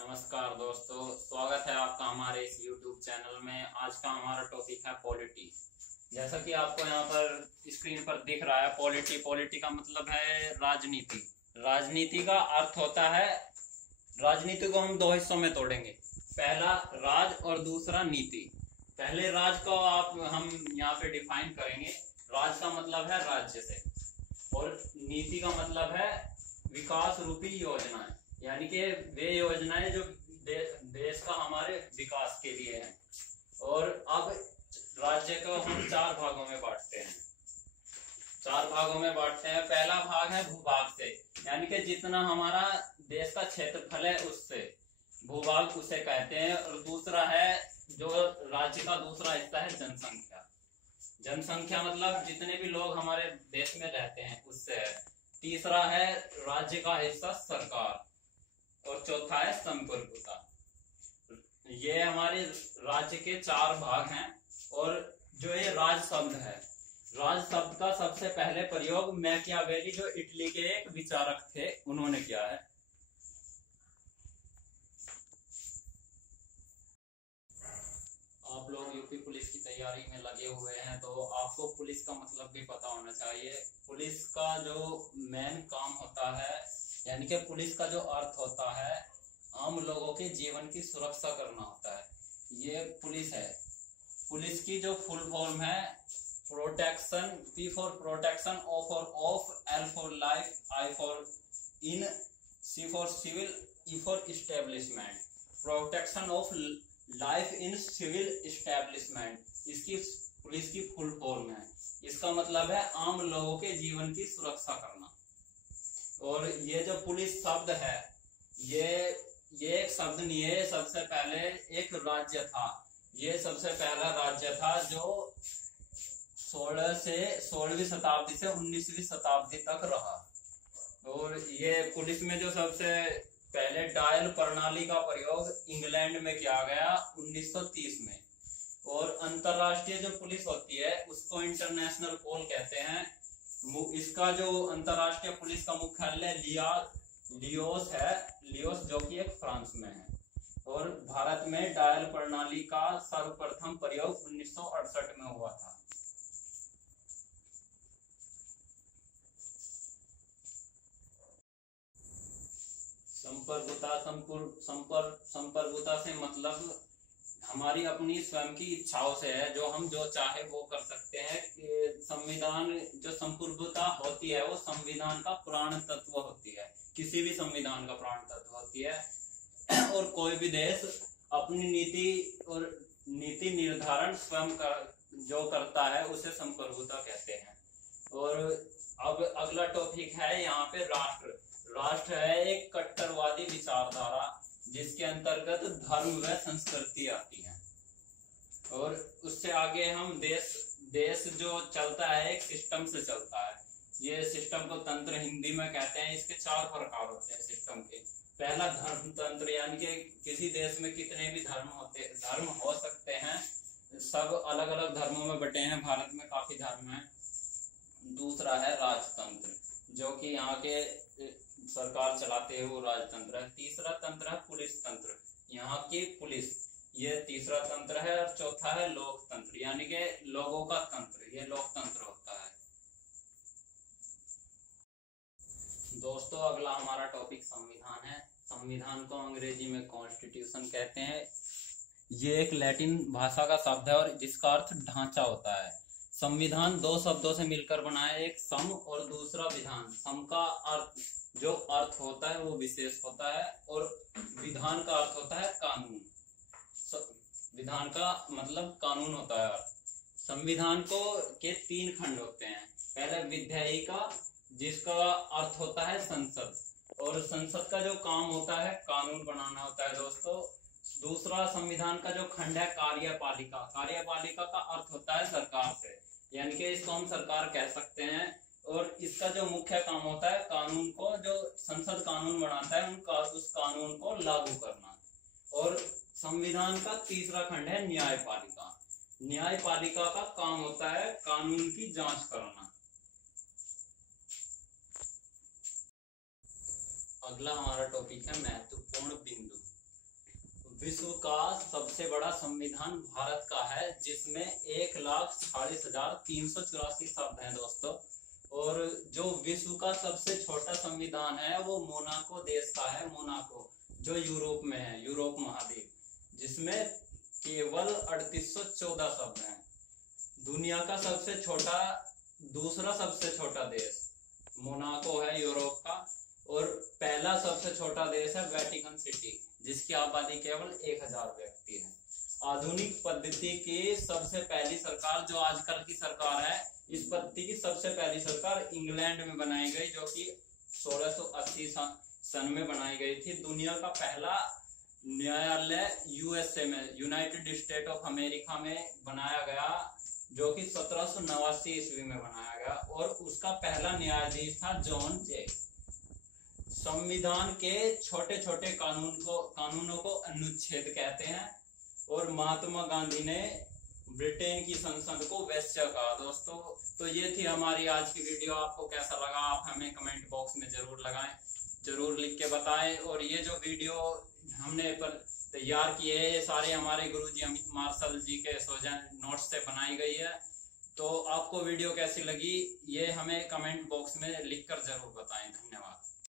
नमस्कार दोस्तों, स्वागत है आपका हमारे इस YouTube चैनल में। आज का हमारा टॉपिक है पॉलिटी। जैसा कि आपको यहाँ पर स्क्रीन पर दिख रहा है, पॉलिटी। पॉलिटी का मतलब है राजनीति। राजनीति का अर्थ होता है, राजनीति को हम दो हिस्सों में तोड़ेंगे, पहला राज और दूसरा नीति। पहले राज को हम यहाँ पे डिफाइन करेंगे। राज का मतलब है राज्य से, और नीति का मतलब है विकास रूपी योजनाएं, यानी कि वे योजनाएं जो देश का हमारे विकास के लिए हैं। और अब राज्य को हम चार भागों में बांटते हैं। पहला भाग है भूभाग से, यानी कि जितना हमारा देश का क्षेत्रफल है उससे, भूभाग उसे कहते हैं। और दूसरा है जो राज्य का दूसरा हिस्सा है जनसंख्या। जनसंख्या मतलब जितने भी लोग हमारे देश में रहते हैं उससे है। तीसरा है राज्य का हिस्सा सरकार, और चौथा है संप्रभुता। ये हमारे राज्य के चार भाग हैं। और जो ये राज शब्द है, राज शब्द का सबसे पहले प्रयोग मैकियावेली, जो इटली के एक विचारक थे, उन्होंने किया है। आप लोग यूपी पुलिस की तैयारी में लगे हुए हैं, तो आपको पुलिस का मतलब भी पता होना चाहिए। पुलिस का जो मेन काम होता है, यानी कि पुलिस का जो अर्थ होता है, आम लोगों के जीवन की सुरक्षा करना होता है। ये पुलिस है। पुलिस की जो फुल फॉर्म है, protection, P for protection, O for of, L for life, I for in, C for civil, E for establishment. Protection of life in civil establishment, इसकी पुलिस की फुल फॉर्म है। इसका मतलब है आम लोगों के जीवन की सुरक्षा करना। और ये जो पुलिस शब्द है, ये एक शब्द नहीं है। सबसे पहले एक राज्य था। ये सबसे पहला राज्य था जो 16वीं शताब्दी से 19वीं शताब्दी तक रहा। और ये पुलिस में जो सबसे पहले डायल प्रणाली का प्रयोग इंग्लैंड में किया गया 1930 में। और अंतरराष्ट्रीय जो पुलिस होती है उसको इंटरनेशनल पोल कहते हैं। इसका जो अंतरराष्ट्रीय पुलिस का मुख्यालय लियोस है, लियोस जो कि एक फ्रांस में है। और भारत में डायल प्रणाली का सर्वप्रथम प्रयोग 1968 में हुआ था। संप्रभुता से मतलब हमारी अपनी स्वयं की इच्छाओं से है, जो चाहे वो कर सकते हैं। संविधान, जो संप्रभुता होती है वो संविधान का प्राण तत्व होती है। किसी भी संविधान का प्राण तत्व होती है। और कोई भी देश अपनी नीति निर्धारण स्वयं जो करता है उसे संप्रभुता कहते हैं। और अब अगला टॉपिक है यहाँ पे राष्ट्र। राष्ट्र है एक कट्टरवादी विचारधारा जिसके अंतर्गत धर्म व संस्कृति आती है। और उससे आगे हम देश जो चलता है एक सिस्टम से चलता है। ये सिस्टम को तंत्र हिंदी में कहते हैं। इसके चार प्रकार होते हैं सिस्टम के। पहला धर्म तंत्र, यानी कि किसी देश में कितने भी धर्म हो सकते हैं, सब अलग अलग धर्मों में बटे हैं। भारत में काफी धर्म है। दूसरा है राजतंत्र, जो कि यहाँ के सरकार चलाते हैं, वो राजतंत्र है। तीसरा तंत्र है पुलिस तंत्र, यहाँ की पुलिस, ये तीसरा तंत्र है। और चौथा है लोकतंत्र, यानी कि लोगों का तंत्र, ये लोकतंत्र होता है। दोस्तों, अगला हमारा टॉपिक संविधान है। संविधान को अंग्रेजी में कॉन्स्टिट्यूशन कहते हैं। ये एक लैटिन भाषा का शब्द है और जिसका अर्थ ढांचा होता है। संविधान दो शब्दों से मिलकर बना है, एक सम और दूसरा विधान। सम का अर्थ होता है वो विशेष होता है, और विधान का अर्थ होता है कानून। विधान का मतलब कानून होता है। संविधान के तीन खंड होते हैं। पहले विधायिका, जिसका अर्थ होता है संसद, और संसद का जो काम होता है कानून बनाना होता है दोस्तों। दूसरा संविधान का जो खंड है कार्यपालिका। कार्यपालिका का अर्थ होता है सरकार से, यानी कि इसको हम सरकार कह सकते हैं। और इसका जो मुख्य काम होता है कानून को, जो संसद कानून बनाता है उस कानून को लागू करना। और संविधान का तीसरा खंड है न्यायपालिका। न्यायपालिका का काम होता है कानून की जांच करना। अगला हमारा टॉपिक है महत्वपूर्ण बिंदु। विश्व का सबसे बड़ा संविधान भारत का है, जिसमें 1,40,384 शब्द हैं दोस्तों। और जो विश्व का सबसे छोटा संविधान है वो मोनाको देश का है, मोनाको, जो यूरोप में है, यूरोप महाद्वीप, जिसमें केवल 3814 शब्द हैं। दुनिया का सबसे छोटा, दूसरा सबसे छोटा देश मोनाको है यूरोप का, और पहला सबसे छोटा देश है वेटिकन सिटी, जिसकी आबादी केवल 1000 व्यक्ति है। आधुनिक पद्धति की सबसे पहली सरकार, जो आजकल की सरकार है, इस पद्धति की सबसे पहली सरकार इंग्लैंड में बनाई गई, जो कि 1680 सन में बनाई गई थी। दुनिया का पहला न्यायालय यूएसए में, यूनाइटेड स्टेट ऑफ अमेरिका में बनाया गया, जो कि 1789 ईस्वी में बनाया गया, और उसका पहला न्यायाधीश था जॉन जे। संविधान के छोटे छोटे कानूनों को अनुच्छेद कहते हैं, और महात्मा गांधी ने ब्रिटेन की संसद को वेश्या कहा दोस्तों। तो ये थी हमारी आज की वीडियो। आपको कैसा लगा आप हमें कमेंट बॉक्स में जरूर लगाएं, जरूर लिख के बताएं। और ये जो वीडियो हमने तैयार किए है, ये सारे हमारे गुरुजी अमित मार्शल जी के सोजन नोट्स से बनाई गई है। तो आपको वीडियो कैसी लगी ये हमें कमेंट बॉक्स में लिखकर जरूर बताएं। धन्यवाद।